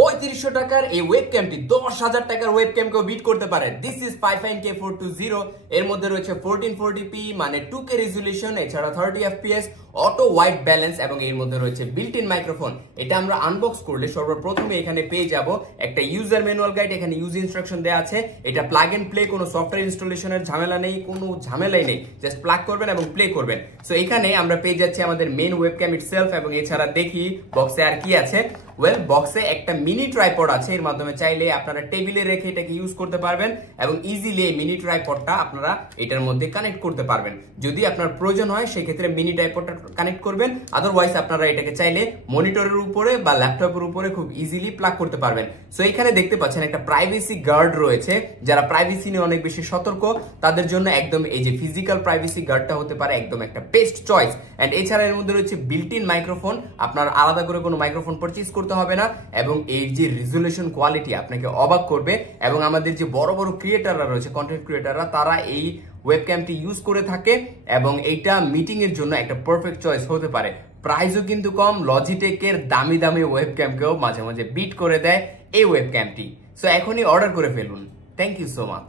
3500 টাকার এই ওয়েবক্যামটি 10,000 টাকার ওয়েবক্যামকেও বিট করতে পারে। This is Fifine K420। এর মধ্যে রয়েছে 1440p মানে 2K রেজুলেশন, এছাড়া 30 fps, অটো হোয়াইট ব্যালেন্স এবং এর মধ্যে রয়েছে বিল্ট ইন মাইক্রোফোন। এটা আমরা আনবক্স করলে সর্বপ্রথমে এখানে পেয়ে যাব একটা ইউজার ম্যানুয়াল গাইড, এখানে ইউজ ইনস্ট্রাকশন দেওয়া আছে। এটা প্লাগ এন্ড প্লে, কোনো সফটওয়্যার ইনস্টলেশনের ঝামেলা নেই, কোনো ঝামেলাই নেই, জাস্ট প্লাগ করবেন এবং প্লে করবেন। সো এখানে আমরা পেয়ে যাচ্ছি আমাদের মেইন ওয়েবক্যাম ইটসেলফ এবং এছাড়া দেখি বক্সে আর কি আছে। ওয়েল, বক্সে একটা মিনি ট্রাইপড আছে, এর মাধ্যমে চাইলে আপনারা টেবিলে রেখে এটাকে ইউজ করতে পারবেন এবং ইজিলি এই মিনি ট্রাইপডটা আপনারা এটার মধ্যে কানেক্ট করতে পারবেন। যদি আপনার প্রয়োজন হয় সেক্ষেত্রে মিনি ট্রাইপডটা কানেক্ট করবেন, আদারওয়াইজ আপনারা এটাকে চাইলে মনিটরের উপরে বা ল্যাপটপের উপরে খুব ইজিলি প্লাগ করতে পারবেন। সো এখানে দেখতে পাচ্ছেন একটা প্রাইভেসি গার্ড রয়েছে। যারা প্রাইভেসি নিয়ে অনেক বেশি সতর্ক তাদের জন্য একদম এই যে ফিজিক্যাল প্রাইভেসি গার্ডটা হতে পারে একদম একটা বেস্ট চয়েস। এন্ড এছাড়া এর মধ্যে রয়েছে বিল্ট ইন মাইক্রোফোন, আপনার আলাদা করে কোনো মাইক্রোফোন পারচেজ করতে হবে না এবং এই যে রেজুলেশন কোয়ালিটি আপনাকে অবাক করবে। এবং আমাদের যে বড় বড় ক্রিয়েটাররা রয়েছে, কন্টেন্ট ক্রিয়েটাররা, তারা এই ওয়েবক্যামটি ইউজ করে থাকে এবং এইটা মিটিং এর জন্য একটা পারফেক্ট চয়েস হতে পারে। প্রাইসও কিন্তু কম, লজিটেকের দামি দামি ওয়েবক্যামকেও মাঝে মাঝে বিট করে দেয় এই ওয়েবক্যামটি। সো এখনই অর্ডার করে ফেলুন। Thank you so much.